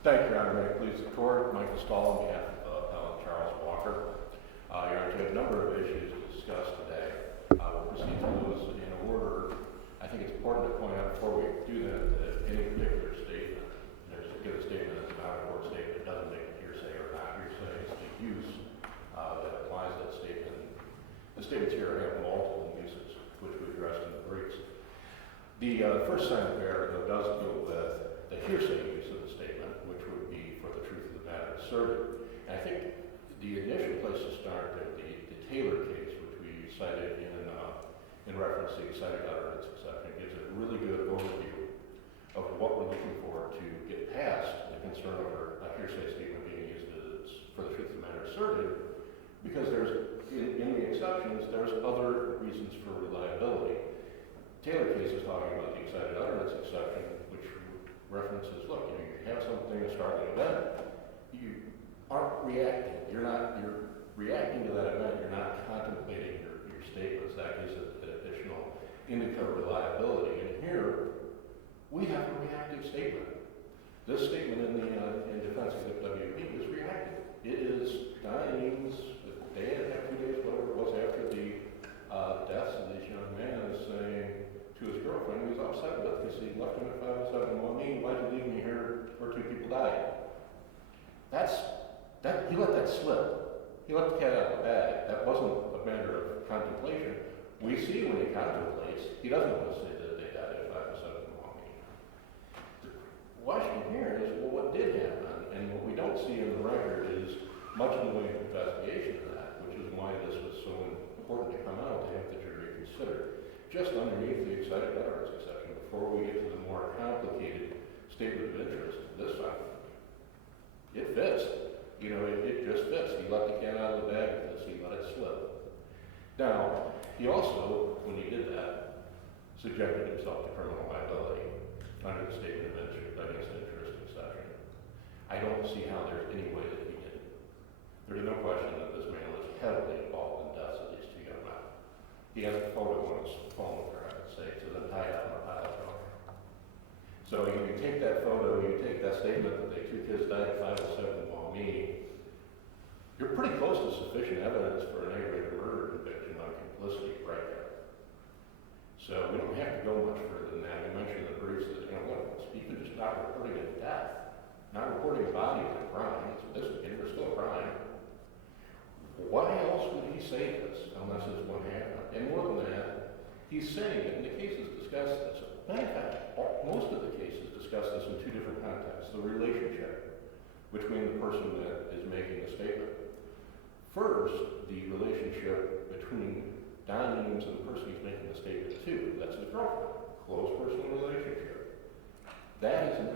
Thank you, Your Honor. May it please the court, Michael Stahl on behalf of Appellant Charles Walker. Your Honor, we have a number of issues to discuss today. We'll proceed through those in order. I think it's important to point out before we do that any particular statement, there's a good statement that's not a court statement, doesn't make it hearsay or not hearsay. It's the use that applies to that statement. The statements here have multiple uses, which we addressed in the briefs. The first sentence there, though, does deal with the hearsay use of the statement, which would be for the truth of the matter asserted. And I think the initial place to start is the Taylor case, which we cited in reference to the excited utterance exception. It gives a really good overview of what we're looking for to get past the concern over a hearsay statement being used for the truth of the matter asserted, because there's, in the exceptions, there's other reasons for reliability. Taylor case is talking about the excited utterance exception, which references, look, you have something, a startling event, you aren't reacting. You're reacting to that event, you're not contemplating your statements. That gives it an additional indicator of reliability. And here, we have a reactive statement. This statement in defense of the WP is reactive. It is Diane's, a day and a half, 2 days, whatever it was after the deaths of these young men, is saying to his girlfriend, he was upset with because he left him at 507. Well, why'd you leave me here where 2 people died? He let that slip. He let the cat out of the bag. That wasn't a matter of contemplation. We see when he contemplates, he doesn't want to say that they died at 507 Milwaukee. The question here is, well, what did happen? And what we don't see in the record is much in the way of investigation of that, which is why this was so important to come out to have the jury consider. Just underneath the excited utterance exception, before we get to the more complicated statement of interest, this time, it fits. It just fits. He let the cat out of the bag with this. He let it slip. Now, he also, when he did that, subjected himself to criminal liability under the statement of interest against interest exception. I don't see how there's any way that he didn't. There's no question that this man was heavily involved in the deaths of these 2 young men. He has a photo on his phone, for heaven's sake, to them tied up in a pile of junk. So you take that photo, you take that statement that they 2 kids died at 507 Milwaukee, you're pretty close to sufficient evidence for an aggravated murder conviction on complicity right there. So we don't have to go much further than that. We mentioned in the briefs that, look, even just not reporting a death, not reporting a body is a crime. There's still a crime. Why else would he say this unless it's what happened? And more than that, he's saying it, and the cases discuss this. Matter of fact, most of the cases discuss this in 2 different contexts. The relationship between the person that is making the statement. First, the relationship between Don Eames and the person he's making the statement to. That's his girlfriend. Close personal relationship. That is an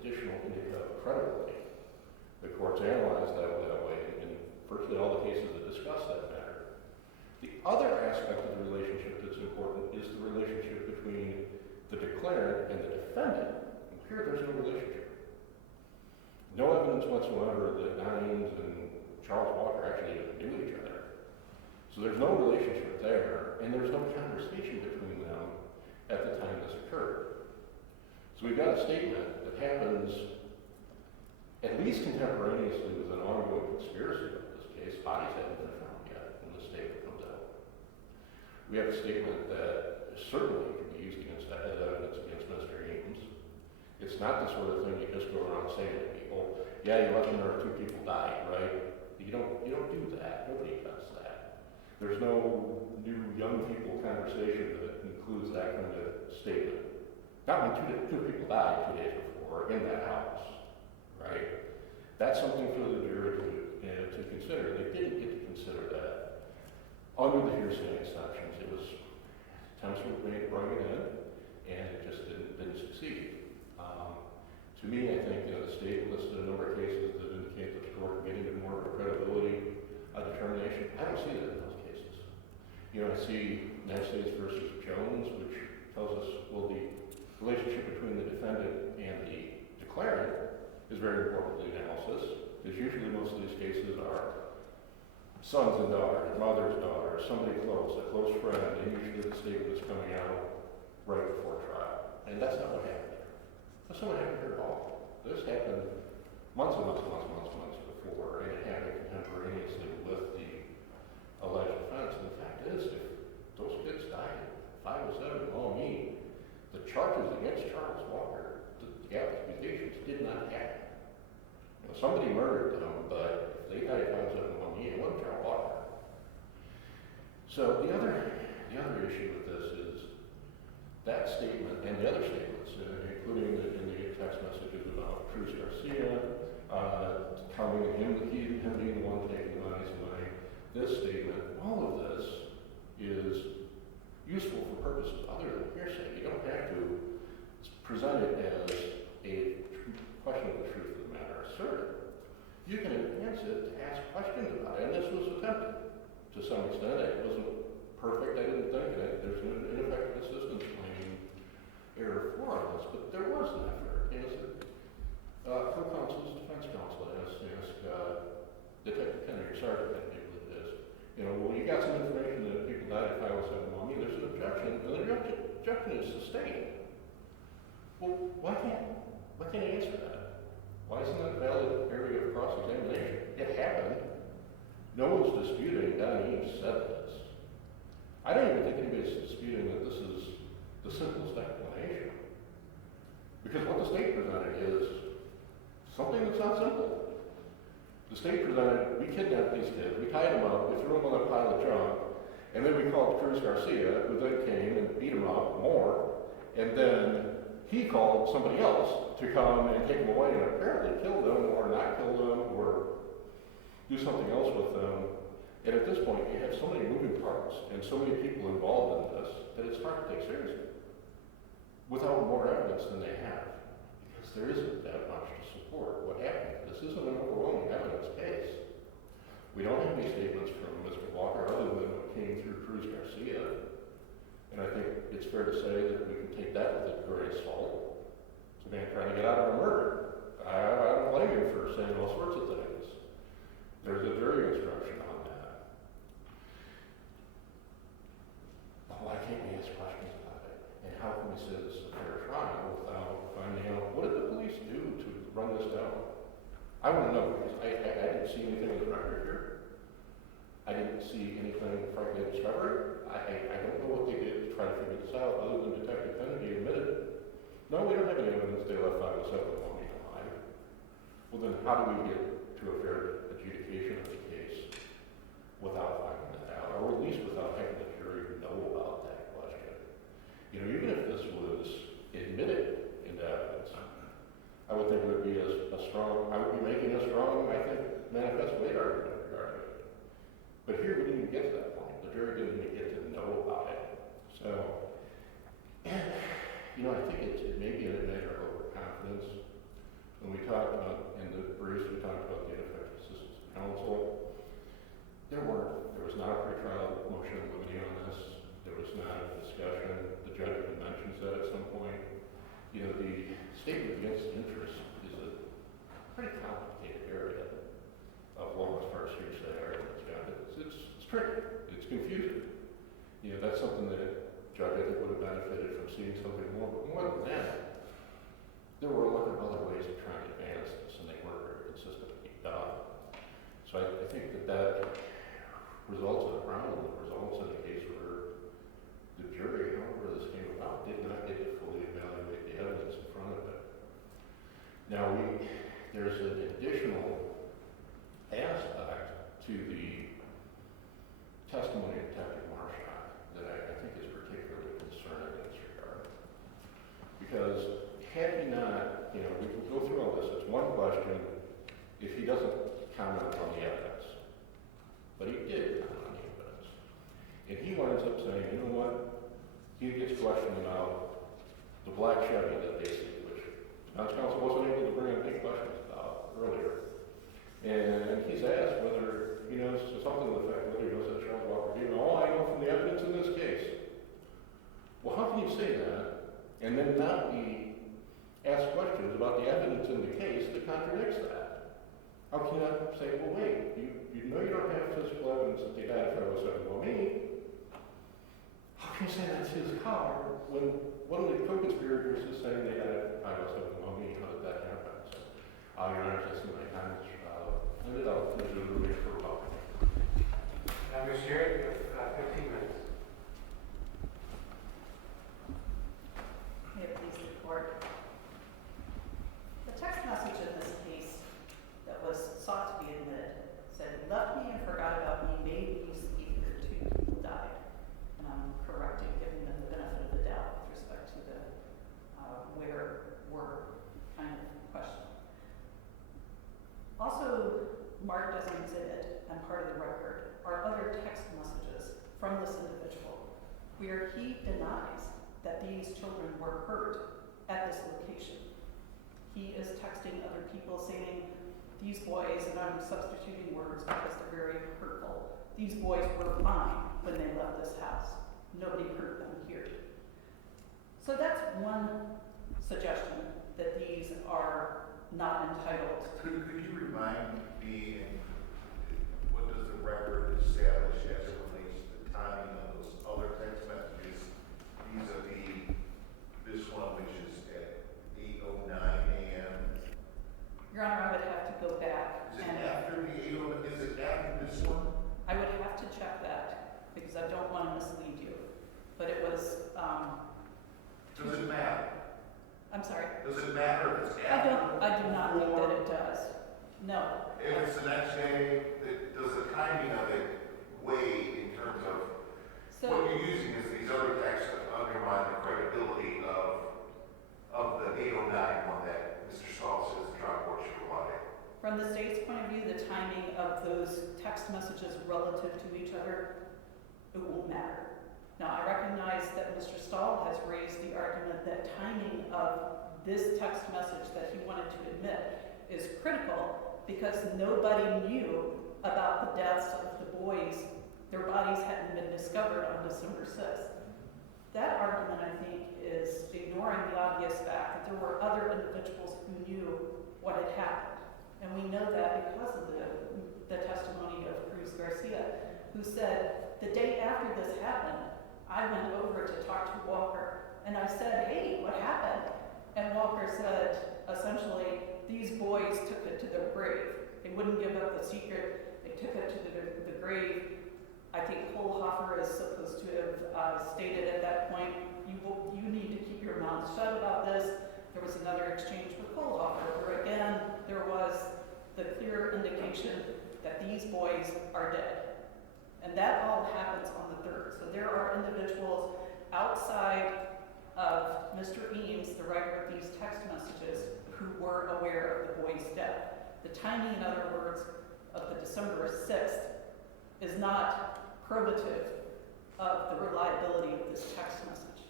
additional indicator of credibility. The courts analyze that way in virtually all the cases that discuss that matter. The other aspect of the relationship that's important is the relationship between the declarant and the defendant. And here, there's no relationship. No evidence whatsoever that Don Eames and Charles Walker actually even knew each other. So there's no relationship there, and there's no conversation between them at the time this occurred. So we've got a statement that happens at least contemporaneously with an ongoing conspiracy of this case. Bodies haven't been found yet when the statement comes out. We have a statement that certainly can be used as evidence against Mr. Eames. It's not the sort of thing you just go around saying to people, yeah, you let them know 2 people died, right? You don't do that. Nobody does that. There's no new young people conversation that includes that kind of statement. Not when 2 people died 2 days before in that house, right? That's something for the jury to consider. They didn't get to consider that. Under the hearsay exceptions, it was attempts were made to bring it in, and it just didn't succeed. To me, I think the state listed a number of cases that indicate that the court getting into more of a credibility determination. I don't see that in those cases. I see United States versus Jones, which tells us, well, the relationship between the defendant and the declarant is very important to the analysis, because usually most of these cases are sons and daughters, mother's daughter, somebody close, a close friend, and usually the statement is coming out right before trial. And that's not what happened here. That's not what happened here at all. This happened months and months and months and months and months before, and it happened contemporaneously with the alleged offense. And the fact is, if those kids died at 5 or 7 Halloween, the charges against Charles Walker, the accusations did not happen. You know, somebody murdered them, but if they died at 5 or 7 Halloween, it wasn't Charles Walker. So the other issue with this is that statement and the other statements, including in the text messages about Cruz Garcia, telling him being the one taking the money, this statement, all of this is useful for purposes other than hearsay. You don't have to present it as a question of the truth of the matter asserted. You can enhance it to ask questions about it, and this was attempted to some extent. It wasn't perfect, I didn't think that. There's an ineffective assistance claim error for this, but there was an effort. Co-counsel's defense counsel asked Detective Kennedy, or Sergeant Kennedy, with this. You know, well, you got some information that people died at 507 Maumee, there's an objection, and the objection is sustained. Well, why can't he answer that? Why isn't that a valid area of cross-examination? It happened. No one's disputing that he said this. I don't even think anybody's disputing that this is the simplest explanation. Because what the state presented is something that's not simple. The state presented, we kidnapped these kids, we tied them up, we threw them on a pile of junk, and then we called Cruz Garcia, who then came and beat them up more, and then he called somebody else to come and take them away and apparently kill them, or not kill them, or do something else with them. And at this point, you have so many moving parts and so many people involved in this that it's hard to take seriously without more evidence than they have, because there isn't that much to support what happened. This isn't an overwhelming evidence case. We don't have any statements from Mr. Walker other than what came through Cruz Garcia, and I think it's fair to say that we can take that with a great salt. It's a man trying to get out of a murder. I don't blame him for saying all sorts of things. There's a jury instruction on that. Why can't we ask questions about it? And how can we say this is a fair trial without finding out what did the police do to run this down? I want to know, because I didn't see anything in the record here. I didn't see anything, frankly, discovered. I don't know what they did to try to figure this out, other than Detective Kennedy admitted, no, we don't have any evidence they left 507 Maumee alive. Well, then how do we get to a fair adjudication of the case without finding that out, or at least without having the jury know about that question? You know, even if this was admitted into evidence, I would think it would be a strong, I would be making a strong, I think, manifest weight argument regarding it. But here we didn't even get to that point. The jury didn't even get to know about it. So, you know, I think it may be a matter of overconfidence. When we talked about, in the briefs, we talked about the ineffective assistance of counsel. There was not a pretrial motion limiting on this. There was not a discussion. The judge even mentions that at some point. You know, the statement against interest is a pretty complicated area of law as far as hearsay arguments. It's tricky. It's confusing. You know, that's something that a judge, I think, would have benefited from seeing something more. But more than that, there were a lot of other ways of trying to advance this, and they weren't very consistently done. So I think that results in a problem, that results in a case where the jury, however this came about, did not get to fully evaluate the evidence in front of it. Now, there's an additional aspect to the testimony of Detective Marshak that I think is particularly concerning in this regard. Because had he not, you know, we can go through all this, it's one question if he doesn't comment on the evidence. But he did comment on the evidence. And he winds up saying, you know what? He gets questioned about the black Chevy that they see, which defense counsel wasn't able to bring up big questions about earlier. And he's asked whether he knows something to the fact whether he knows that Charles Walker did. All I know from the evidence in this case. Well, how can you say that and then not be asked questions about the evidence in the case that contradicts that? How can you not say, well, wait, you know you don't have physical evidence that they died at 507 Maumee. How can you say that's his car when one of the co-conspirators is saying they died at 507 Maumee? How did that happen? So, Your Honor, that's part of the record are other text messages from this individual where he denies that these children were hurt at this location. He is texting other people saying, these boys, and I'm substituting words because they're very hurtful, these boys were fine when they left this house. Nobody hurt them here. So that's one suggestion, that these are not entitled. Could you remind me, what does the record establish as it relates to the timing of those other text messages vis-a-vis this one, which is at 8:09 a.m.? Your Honor, I would have to go back. Is it after the 8:09? Is it after this one? I would have to check that because I don't want to mislead you. But it was. Does it matter? I'm sorry. Does it matter if it's after? I do not think that it does. No. If it's the next day, does the timing of it weigh in terms of what you're using is these other texts that undermine the credibility of the 8:09 one that Mr. Stahl says the trial court should rely on? From the state's point of view, the timing of those text messages relative to each other, it won't matter. Now, I recognize that Mr. Stahl has raised the argument that timing of this text message that he wanted to admit is critical because nobody knew about the deaths of the boys. Their bodies hadn't been discovered on December 6th. That argument, I think, is ignoring the obvious fact that there were other individuals who knew what had happened. And we know that because of the testimony of Cruz Garcia, who said, the day after this happened, I went over to talk to Walker, and I said, hey, what happened? And Walker said, essentially, these boys took it to their grave. They wouldn't give up the secret. They took it to the grave. I think Kohlhofer is supposed to have stated at that point, you need to keep your mouth shut about this. There was another exchange with Kohlhofer, where again, there was the clear indication that these boys are dead. And that all happens on the 3rd. So there are individuals outside of Mr. Eames, the writer of these text messages, who were aware of the boy's death. The timing, in other words, of the December 6th is not probative of the reliability of this text message.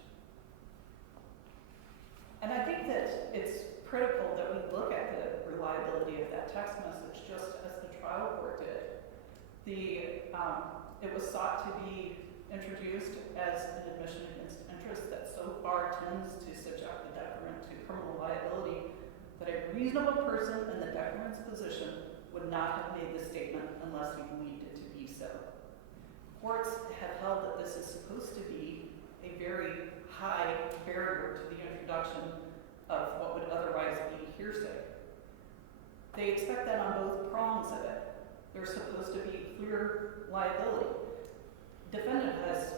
And I think that it's critical that we look at the reliability of that text message just as the trial court did. It was sought to be introduced as an admission against interest that so far tends to subject the declarant to criminal liability that a reasonable person in the declarant's position would not have made the statement unless he believed it to be so. Courts have held that this is supposed to be a very high barrier to the introduction of what would otherwise be hearsay. They expect that on both prongs of it. There's supposed to be clear liability. Defendant has,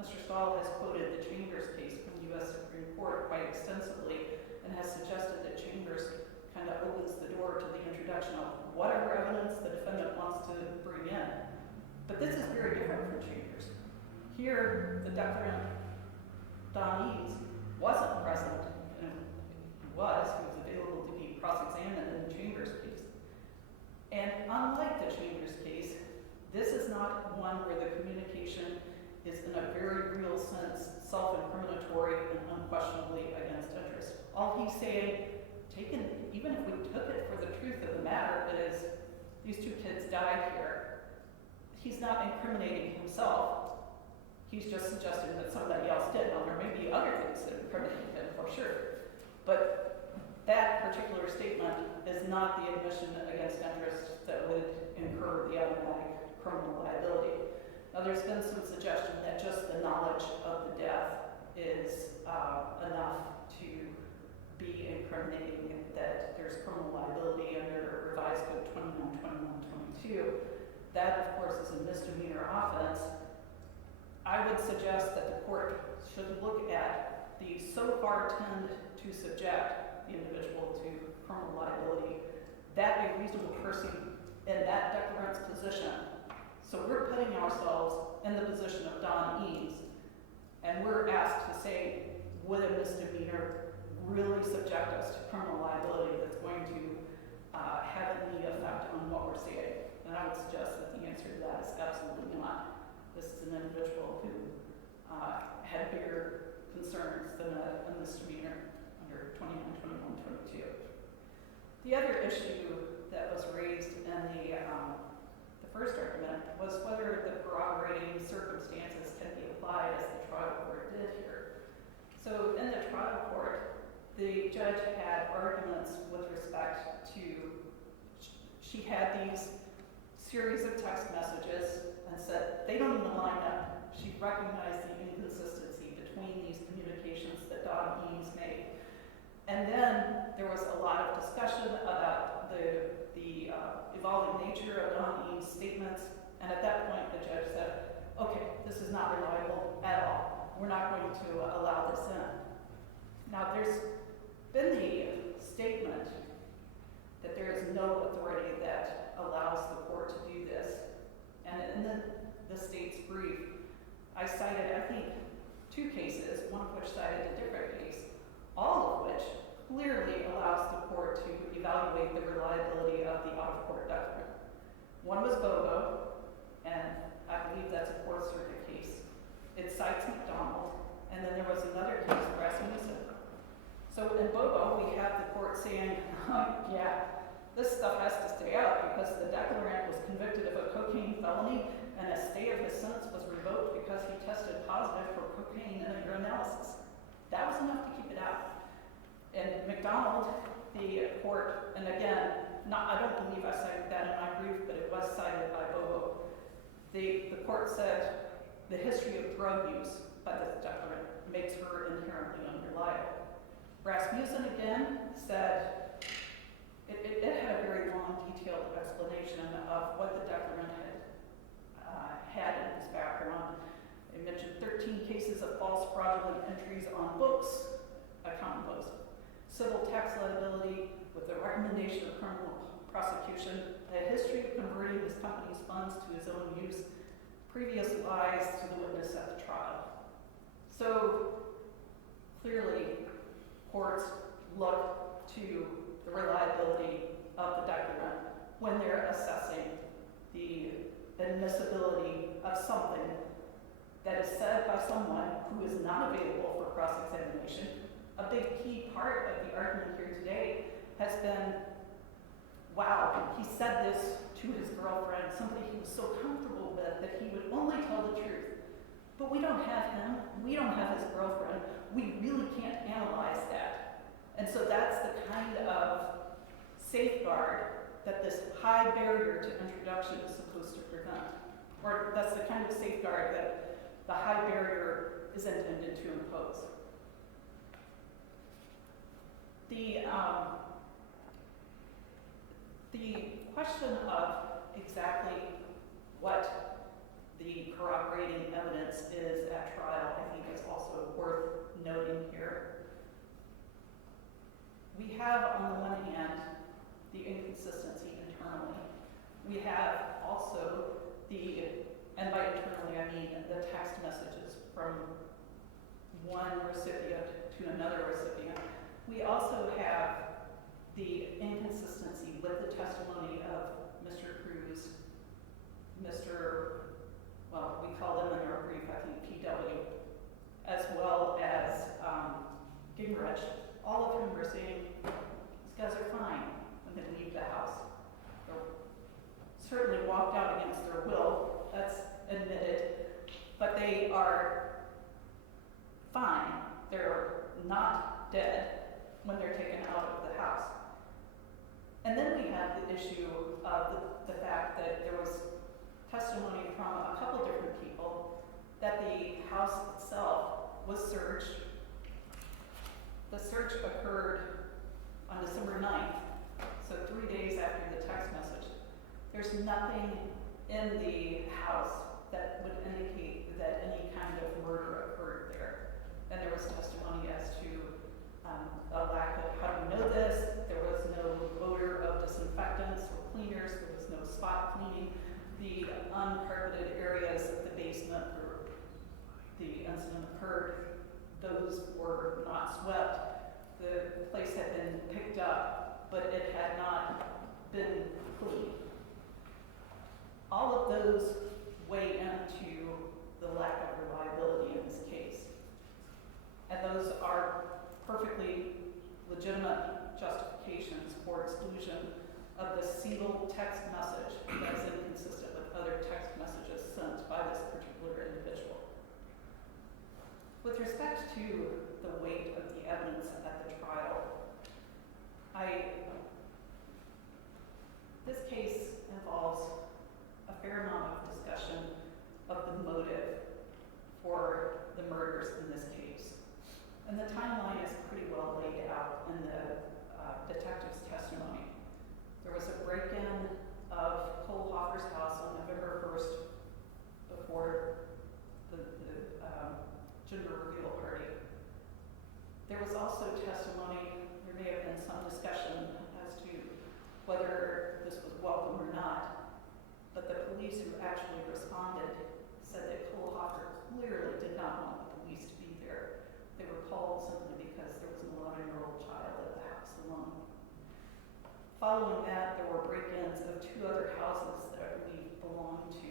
Mr. Stahl has quoted the Chambers case from the U.S. Supreme Court quite extensively and has suggested that Chambers kind of opens the door to the introduction of whatever evidence the defendant wants to bring in. But this is very different from Chambers. Here, the declarant, Don Eames, wasn't present, and he was available to be cross-examined in the Chambers case. And unlike the Chambers case, this is not one where the communication is in a very real sense self-incriminatory and unquestionably against interest. All he's saying, even if we took it for the truth of the matter, is these two kids died here. He's not incriminating himself. He's just suggesting that somebody else did. Now, there may be other things that incriminate him for sure, but that particular statement is not the admission against interest that would incur the automatic criminal liability. Now, there's been some suggestion that just the knowledge of the death is enough to be incriminating, that there's criminal liability under Revised Code 292122. That, of course, is a misdemeanor offense. I would suggest that the court should look at the so far tend to subject the individual to criminal liability, that a reasonable person in that declarant's position. So we're putting ourselves in the position of Don Eames, and we're asked to say, would a misdemeanor really subject us to criminal liability that's going to have any effect on what we're saying? And I would suggest that the answer to that is absolutely not. This is an individual who had bigger concerns than a misdemeanor under 29, 21, 22. The other issue that was raised in the first argument was whether the corroborating circumstances can be applied as the trial court did here. So in the trial court, the judge had arguments with respect to, she had these series of text messages and said they don't even line up. She recognized the inconsistency between these communications that Don Eames made. And then there was a lot of discussion about the evolving nature of Don Eames' statements. And at that point, the judge said, okay, this is not reliable at all. We're not going to allow this in. Now, there's been the statement that there is no authority that allows the court to do this. And in the state's brief, I cited, I think, 2 cases, one of which cited a different case, all of which clearly allows the court to evaluate the reliability of the out-of-court document. One was Bobo, and I believe that's a Fourth Circuit case. It cites McDonald, and then there was another case, Rasmussen. So in Bobo, we have the court saying, yeah, this stuff has to stay out because the declarant was convicted of a cocaine felony, and a stay of his sentence was revoked because he tested positive for cocaine in a urinalysis. That was enough to keep it out. In McDonald, the court, and again, I don't believe I cited that in my brief, but it was cited by Bobo. The court said the history of drug use by the declarant makes her inherently unreliable. Rasmussen again said it had a very long, detailed explanation of what the declarant had in his background. It mentioned 13 cases of false fraudulent entries on books, accounting books, civil tax liability with the recommendation of criminal prosecution, a history of converting his company's funds to his own use, previous lies to the witness at the trial. So clearly, courts look to the reliability of the declarant when they're assessing the admissibility of something that is said by someone who is not available for cross-examination. A big key part of the argument here today has been, wow, he said this to his girlfriend, somebody he was so comfortable with that he would only tell the truth. But we don't have him, we don't have his girlfriend, we really can't analyze that. And so that's the kind of safeguard that this high barrier to introduction is supposed to prevent. Or that's the kind of safeguard that the high barrier is intended to impose. The question of exactly what the corroborating evidence is at trial, I think is also worth noting here. We have, on the one hand, the inconsistency internally. We have also and by internally I mean the text messages from one recipient to another recipient. We also have the inconsistency with the testimony of Mr. Cruz, we call them in our brief, I think, PW, as well as Gingrich. All of whom were saying, these guys are fine when they leave the house. They're certainly walked out against their will, that's admitted, but they are fine. They're not dead when they're taken out of the house. And then we have the issue of the fact that there was testimony from a couple different people that the house itself was searched. The search occurred on December 9th, so 3 days after the text message. There's nothing in the house that would indicate that any kind of murder occurred there. And there was testimony as to a lack of, how do we know this? There was no odor of disinfectants or cleaners. There was no spot cleaning. The uncarpeted areas of the basement where the incident occurred, those were not swept. The place had been picked up, but it had not been cleaned. All of those weigh into the lack of reliability in this case. And those are perfectly legitimate justifications for exclusion of the single text message that is inconsistent with other text messages sent by this particular individual. With respect to the weight of the evidence at the trial, this case involves a fair amount of discussion of the motive for the murders in this case. And the timeline is pretty well laid out in the detective's testimony. There was a break-in of Cole Hoffer's house on November 1st before the gender reveal party. There was also testimony, there may have been some discussion as to whether this was welcome or not, but the police who actually responded said that Cole Hoffer clearly did not want the police to be there. They were called simply because there was an 11-year-old child at the house alone. Following that, there were break-ins of 2 other houses that I believe belonged to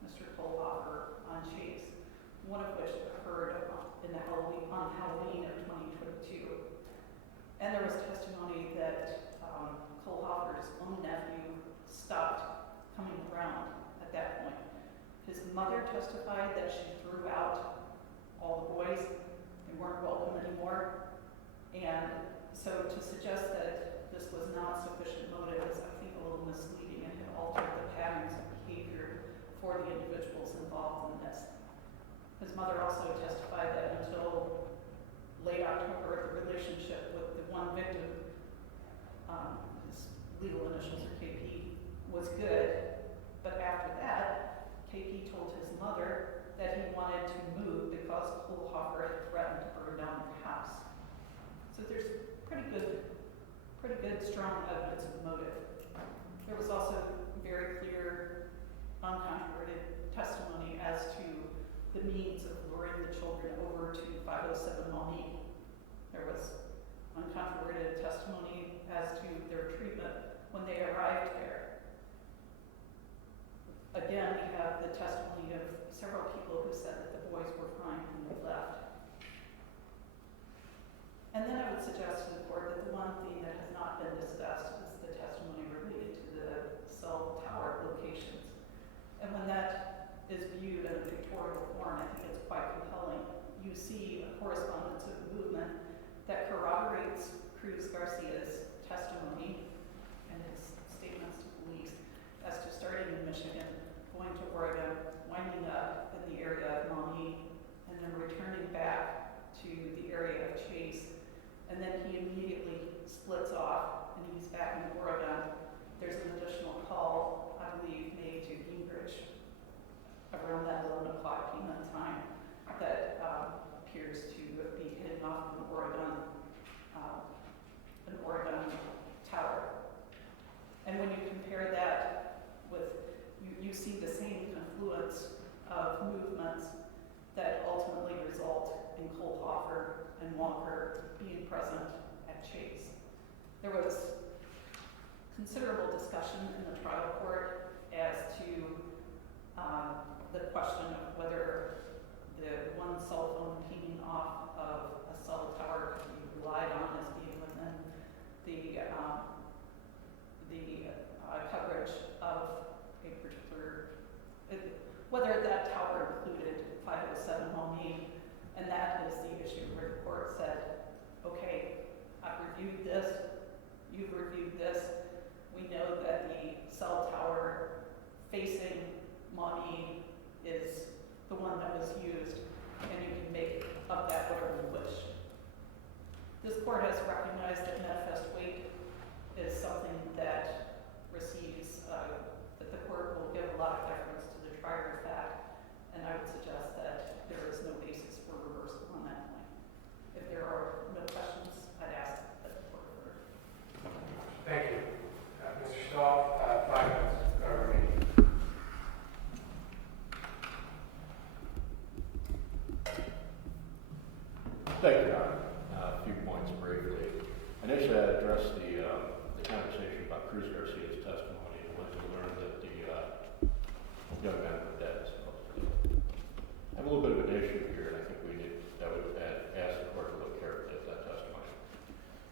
Mr. Cole Hoffer on Chase, one of which occurred on Halloween of 2022. And there was testimony that Cole Hoffer's own nephew stopped coming around at that point. His mother testified that she threw out all the boys. They weren't welcome anymore. And so to suggest that this was not sufficient motive is, I think, a little misleading and had altered the patterns of behavior for the individuals involved in this. His mother also testified that until late October, the relationship with the one victim, his legal initials are KP, was good. But after that, KP told his mother that he wanted to move because Cole Hoffer had threatened to burn down their house. So there's pretty good, strong evidence of motive. There was also very clear, uncontroverted testimony as to the means of luring the children over to 507 Maumee. There was uncontroverted testimony as to their treatment when they arrived there. Again, we have the testimony of several people who said that the boys were fine when they left. And then I would suggest to the court that the one thing that has not been discussed is the testimony related to the cell tower locations. And when that is viewed in a pictorial form, I think it's quite compelling. You see a correspondence of movement that corroborates Cruz Garcia's testimony and his statements to police as to starting in Michigan, going to Oregon, winding up in the area of Maumee, and then returning back to the area of Chase. And then he immediately splits off and he's back in Oregon. There's an additional call, I believe, made to Gingrich around that 11 o'clock p.m. time that appears to be heading off an Oregon tower. And when you compare that with, you see the same confluence of movements that ultimately result in Cole Hoffer and Walker being present at Chase. There was considerable discussion in the trial court as to the question of whether the one cell phone pinging off of a cell tower could be relied on as being within the coverage of a particular, whether that tower included 507 Maumee, and that is the issue where the court said, okay, I've reviewed this, you've reviewed this, we know that the cell tower facing Maumee is the one that was used, and you can make of that whatever you wish. This court has recognized that manifest weight is something that receives, that the court will give a lot of deference to the trier of fact, and I would suggest that there is no basis for reversal on that point. If there are no questions, I'd ask that the court refer. Thank you. Mr. Stahl, 5 minutes remaining. Thank you, Don. A few points briefly. Initially, I addressed the conversation about Cruz Garcia's testimony, and once we learned that the young men were dead, supposedly. I have a little bit of an issue here, and I think I would ask the court to look carefully at that testimony.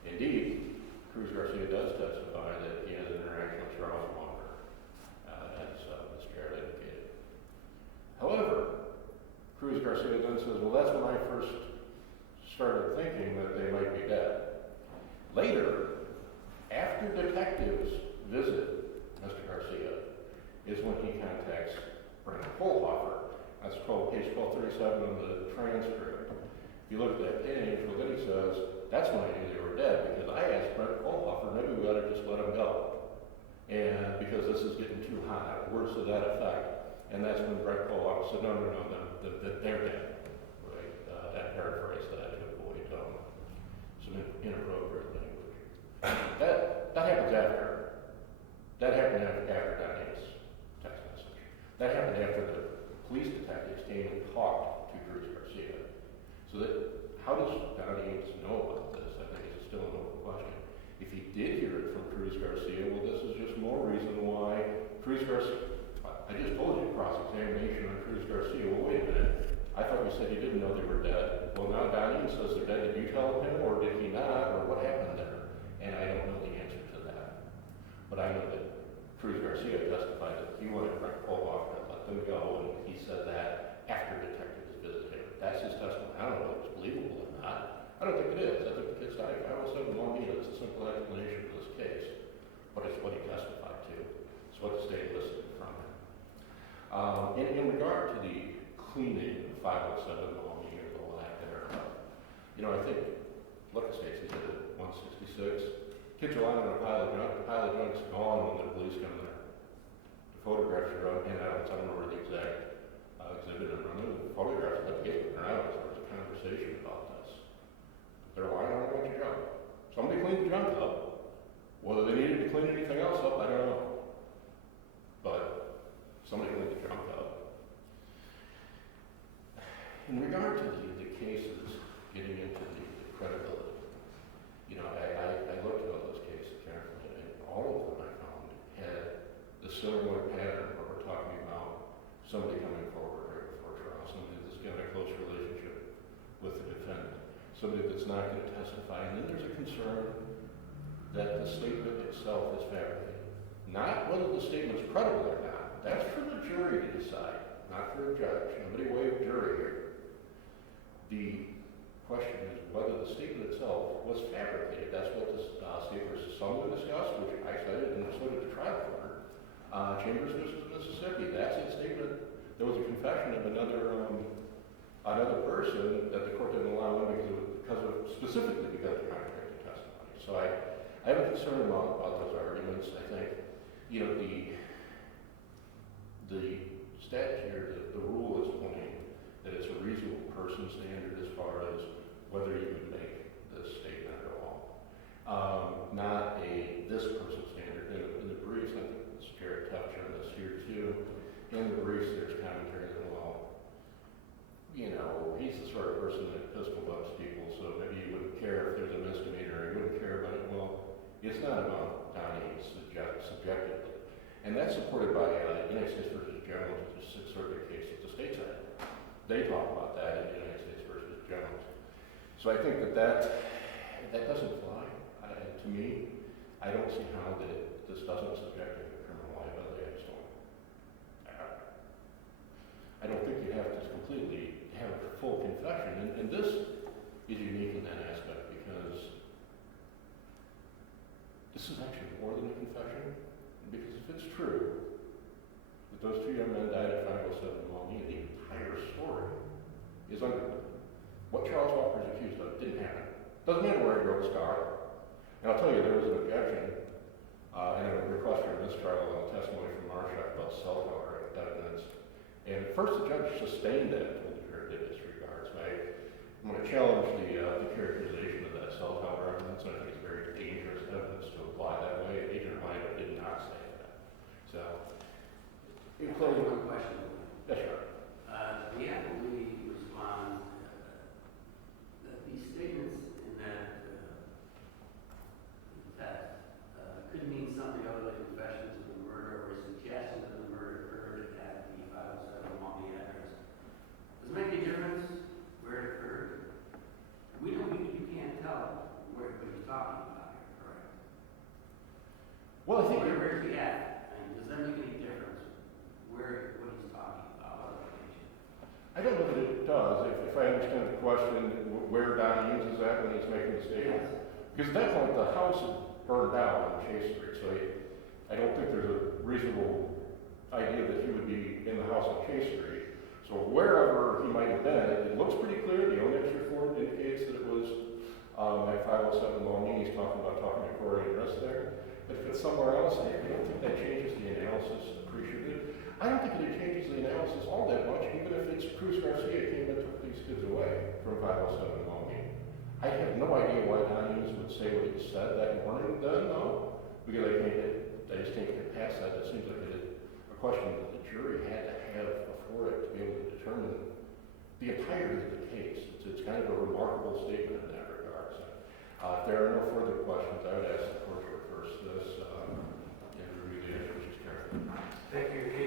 Indeed, Cruz Garcia does testify that he has an interaction with Charles Walker, as Ms. Jarrett indicated. However, Cruz Garcia then says, well, that's when I first started thinking that they might be dead. Later, after detectives visit Mr. Garcia, is when he contacts Brandon Kohlhofer. That's page 1237 of the transcript. If you look at that page, well, then he says, that's when I knew they were dead, because I asked Brent Kohlhofer, maybe we ought to just let them go. And because this is getting too hot, words to that effect. And that's when Brent Kohlhofer said, no, they're dead. Right? That paraphrase that I took away some inappropriate language. That happens after. That happened after Donnie's text message. That happened after the police detectives came and talked to Cruz Garcia. So that, how does Donnie know about this? I think it's still an open question. If he did hear it from Cruz Garcia, well, this is just more reason why Cruz Garcia, I just told you, cross-examination on Cruz Garcia. Well, wait a minute. I thought you said you didn't know they were dead. Well, now Donnie says they're dead. Did you tell him, or did he not, or what happened there? And I don't know the answer to that. But I know that Cruz Garcia testified that he wanted Brent Kohlhofer to let them go, and he said that after detectives visited him. That's his testimony. I don't know if it's believable or not. I don't think it is. I think the kid's died 507 long meter. It's a simple explanation for this case. But it's what he testified to. It's what the state elicited from him. In regard to the cleaning of 507 long meter, the lack thereof, I think, look, Stacy did it, 166. Kids are lying on a pile of junk. The pile of junk's gone when the police come there. The photographs are out, and I don't remember the exact exhibit in front of the photographs that get there out. There was a conversation about this. They're lying on a bunch of junk. Somebody cleaned the junk up. Whether they needed to clean anything else up, I don't know. But somebody cleaned the junk up. In regard to the cases getting into the credibility, I looked at all those cases carefully, and all of them I found had the similar pattern where we're talking about somebody coming forward right before trial, somebody that's got a close relationship with the defendant, somebody that's not going to testify, and then there's a concern that the statement itself is fabricated. Not whether the statement's credible or not. That's for the jury to decide, not for a judge. Nobody waived jury here. The question is whether the statement itself was fabricated. That's what the State versus Sumner discussed, which I cited, and so did the trial court. Chambers versus Mississippi, that's a statement. There was a confession of another person that the court didn't allow in specifically because of contradicting testimony. So I have a concern about those arguments. I think, the statute here, the rule is pointing that it's a reasonable person standard as far as whether you would make this statement at all. Not this person standard. In the briefs, I think Mr. Jarrett touched on this here too. In the briefs, there's commentary that, he's the sort of person that pistol butts people, so maybe you wouldn't care if there's a misdemeanor, or you wouldn't care about it. Well, it's not about Donnie subjectively. And that's supported by United States versus Jones, which is a Sixth Circuit case that the state side. They talk about that in United States versus Jones. So I think that doesn't fly. To me, I don't see how this doesn't subject him to criminal liability. I don't think you have to completely have a full confession. And this is unique in that aspect because this is actually more than a confession. Because if it's true that those two young men died at 507 Malmia, the entire story is under what Charles Walker is accused of didn't happen. Doesn't matter where he wrote the scar. And I'll tell you, there was an objection and a request for a mistrial on the testimony from Marshak about cell tower evidence. And first the judge sustained that and told the jury to disregard. So I'm going to challenge the characterization of that cell tower evidence. I think it's very dangerous evidence to apply that way. Agent White did not say that. So, in closing, one question. Yes, sir. The appellee responds that these statements in that text could mean something other than confession to the murder or a suggestion that the murder occurred at the talking about here, correct? Well, I think Where's he at? And does that make any difference what he's talking about on location? I don't know that it does. If I understand the question, where Don uses that when he's making the statement. Because at that point, the house is burned down on Chase Street, so I don't think there's a reasonable idea that he would be in the house on Chase Street. So wherever he might have been, it looks pretty clear. The owner's report indicates that it was at 507 Longmead. He's talking about talking to Corey and rest there. But if it's somewhere else, I don't think that changes the analysis appreciably. I don't think it changes the analysis all that much, even if it's Cruz Garcia came and took these kids away from 507 Longmead. I have no idea why Don Hughes would say what he said that morning then, though, because I just can't get past that. It seems like a question that the jury had to have before it to be able to determine the entirety of the case. It's kind of a remarkable statement in that regard. So, if there are no further questions, I would ask the court to reverse this and review the issues carefully. Thank you.